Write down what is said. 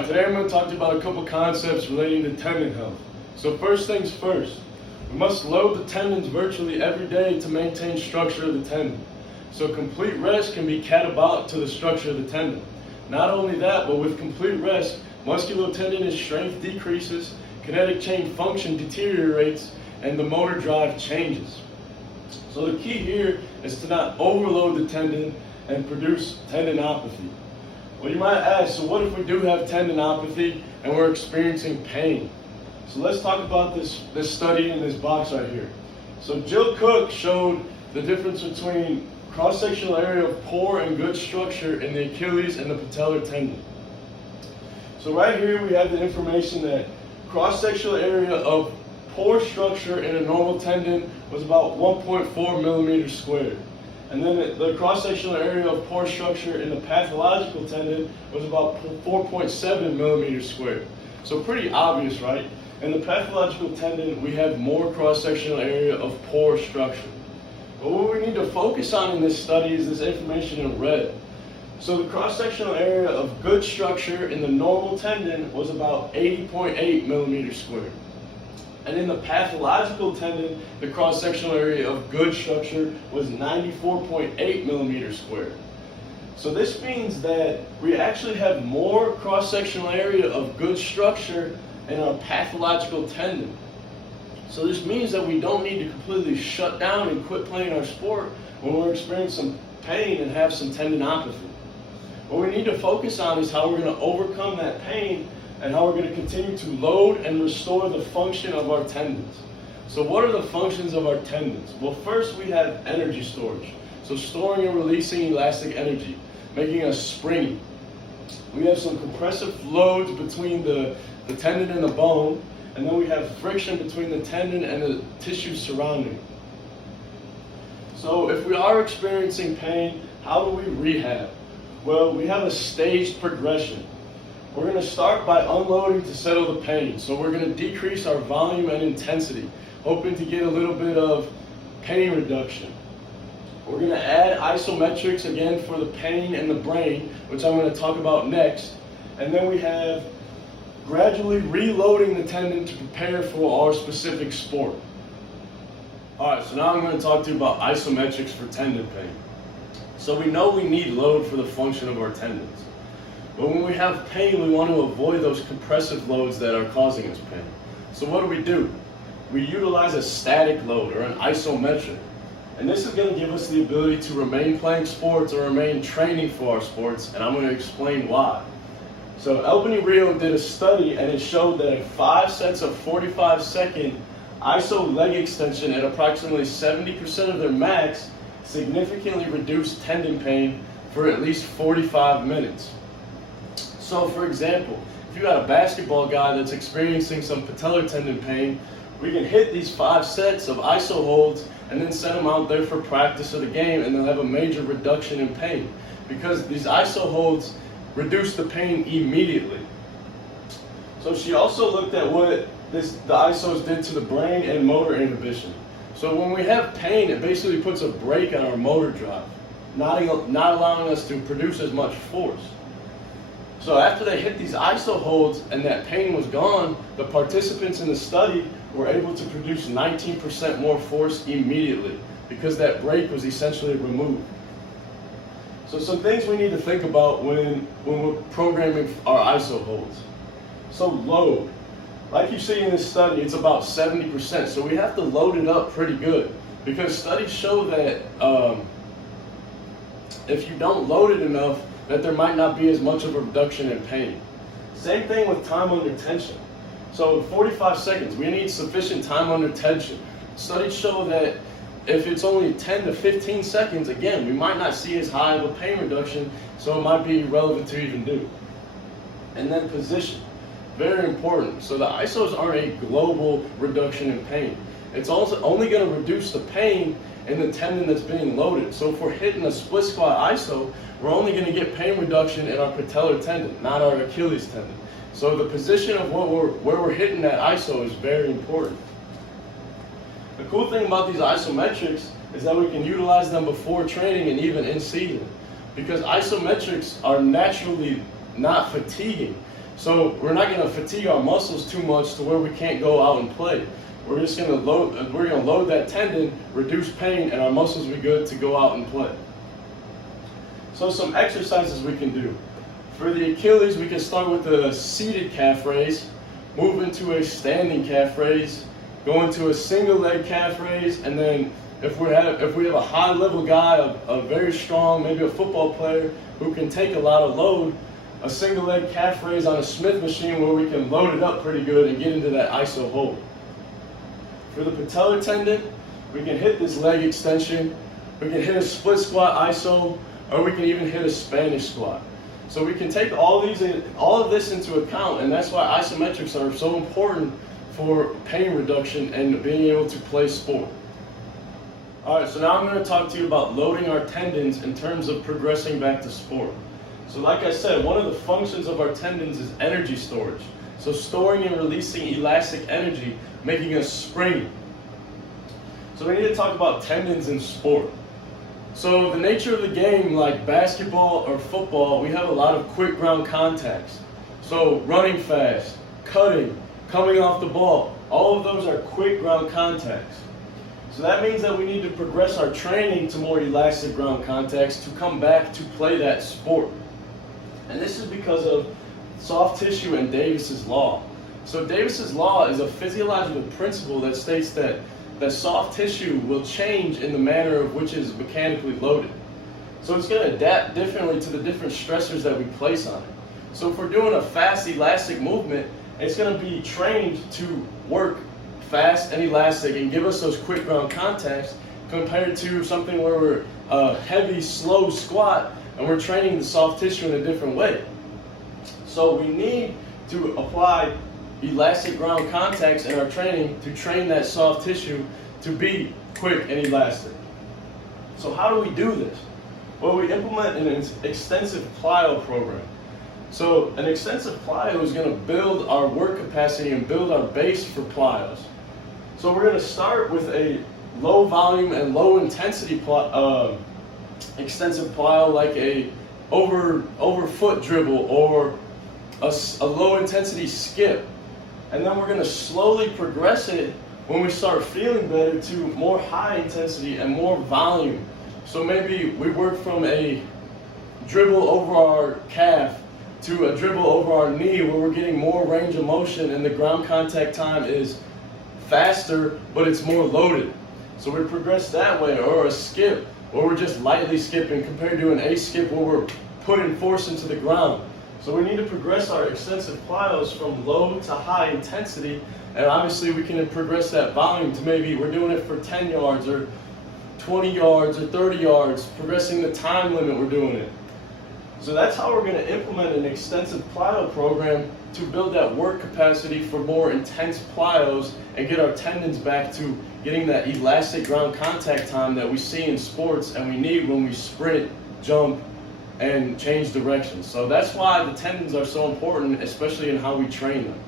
Alright, today I'm going to talk to you about a couple concepts relating to tendon health. So first things first, we must load the tendons virtually every day to maintain structure of the tendon. So complete rest can be catabolic to the structure of the tendon. Not only that, but with complete rest, musculotendinous strength decreases, kinetic chain function deteriorates, and the motor drive changes. So the key here is to not overload the tendon and produce tendinopathy. Well, you might ask, so what if we do have tendinopathy and we're experiencing pain? So let's talk about this study in this box right here. So Jill Cook showed the difference between cross-sectional area of poor and good structure in the Achilles and the patellar tendon. So right here we have the information that cross-sectional area of poor structure in a normal tendon was about 1.4 millimeters squared. And then the cross-sectional area of poor structure in the pathological tendon was about 4.7 millimeters squared. So pretty obvious, right? In the pathological tendon, we have more cross-sectional area of poor structure. But what we need to focus on in this study is this information in red. So the cross-sectional area of good structure in the normal tendon was about 80.8 millimeters squared. And in the pathological tendon, the cross-sectional area of good structure was 94.8 millimeters squared. So this means that we actually have more cross-sectional area of good structure in our pathological tendon. So this means that we don't need to completely shut down and quit playing our sport when we're experiencing some pain and have some tendinopathy. What we need to focus on is how we're going to overcome that pain and how we're going to continue to load and restore the function of our tendons. So what are the functions of our tendons? Well, first we have energy storage. So storing and releasing elastic energy, making us springy. We have some compressive loads between the tendon and the bone, and then we have friction between the tendon and the tissue surrounding. So if we are experiencing pain, how do we rehab? Well, we have a staged progression. We're going to start by unloading to settle the pain. So we're going to decrease our volume and intensity, hoping to get a little bit of pain reduction. We're going to add isometrics again for the pain and the brain, which I'm going to talk about next. And then we have gradually reloading the tendon to prepare for our specific sport. Alright, so now I'm going to talk to you about isometrics for tendon pain. So we know we need load for the function of our tendons. But when we have pain, we want to avoid those compressive loads that are causing us pain. So what do? We utilize a static load or an isometric. And this is going to give us the ability to remain playing sports or remain training for our sports, and I'm going to explain why. So Albany Rio did a study and it showed that 5 sets of 45-second iso leg extension at approximately 70% of their max significantly reduced tendon pain for at least 45 minutes. So for example, if you got a basketball guy that's experiencing some patellar tendon pain, we can hit these 5 sets of iso holds and then send them out there for practice of the game, and they'll have a major reduction in pain because these iso holds reduce the pain immediately. So she also looked at what the isos did to the brain and motor inhibition. So when we have pain, it basically puts a brake on our motor drive, not allowing us to produce as much force. So after they hit these iso holds and that pain was gone, the participants in the study were able to produce 19% more force immediately because that brake was essentially removed. So some things we need to think about when we're programming our iso holds. So load. Like you see in this study, it's about 70%. So we have to load it up pretty good because studies show that if you don't load it enough, that there might not be as much of a reduction in pain. Same thing with time under tension. So 45 seconds, we need sufficient time under tension. Studies show that if it's only 10 to 15 seconds, again, we might not see as high of a pain reduction, so it might be irrelevant to even do. And then position, very important. So the isos aren't a global reduction in pain. It's also only going to reduce the pain in the tendon that's being loaded. So if we're hitting a split squat iso, we're only going to get pain reduction in our patellar tendon, not our Achilles tendon. So the position of where we're hitting that iso is very important. The cool thing about these isometrics is that we can utilize them before training and even in season, because isometrics are naturally not fatiguing. So we're not going to fatigue our muscles too much to where we can't go out and play. We're just going to load that tendon, reduce pain, and our muscles will be good to go out and play. So some exercises we can do. For the Achilles, we can start with a seated calf raise, move into a standing calf raise, go into a single leg calf raise, and then if we have a high level guy, a very strong, maybe a football player who can take a lot of load, a single leg calf raise on a Smith machine where we can load it up pretty good and get into that iso hold. For the patellar tendon, we can hit this leg extension, we can hit a split squat iso, or we can even hit a Spanish squat. So we can take all of this into account, and that's why isometrics are so important for pain reduction and being able to play sport. Alright, so now I'm going to talk to you about loading our tendons in terms of progressing back to sport. So like I said, one of the functions of our tendons is energy storage. So storing and releasing elastic energy, making us springy. So we need to talk about tendons in sport. So the nature of the game, like basketball or football, we have a lot of quick ground contacts. So running fast, cutting, coming off the ball, all of those are quick ground contacts. So that means that we need to progress our training to more elastic ground contacts to come back to play that sport. And this is because of soft tissue and Davis's law. So Davis's law is a physiological principle that states that soft tissue will change in the manner of which is mechanically loaded. So it's going to adapt differently to the different stressors that we place on it. So if we're doing a fast elastic movement, it's going to be trained to work fast and elastic and give us those quick ground contacts compared to something where we're a heavy, slow squat and we're training the soft tissue in a different way. So we need to apply elastic ground contacts in our training to train that soft tissue to be quick and elastic. So how do we do this? Well, we implement an extensive plyo program. So an extensive plyo is going to build our work capacity and build our base for plyos. So we're going to start with a low volume and low intensity extensive plyo, like a over foot dribble or a low intensity skip. And then we're going to slowly progress it when we start feeling better to more high intensity and more volume. So maybe we work from a dribble over our calf to a dribble over our knee where we're getting more range of motion and the ground contact time is faster, but it's more loaded. So we progress that way, or a skip, or we're just lightly skipping compared to an A skip where we're putting force into the ground. So we need to progress our extensive plyos from low to high intensity, and obviously we can progress that volume to maybe we're doing it for 10 yards or 20 yards or 30 yards, progressing the time limit we're doing it. So that's how we're going to implement an extensive plyo program to build that work capacity for more intense plyos and get our tendons back to getting that elastic ground contact time that we see in sports and we need when we sprint, jump, and change directions. So that's why the tendons are so important, especially in how we train them.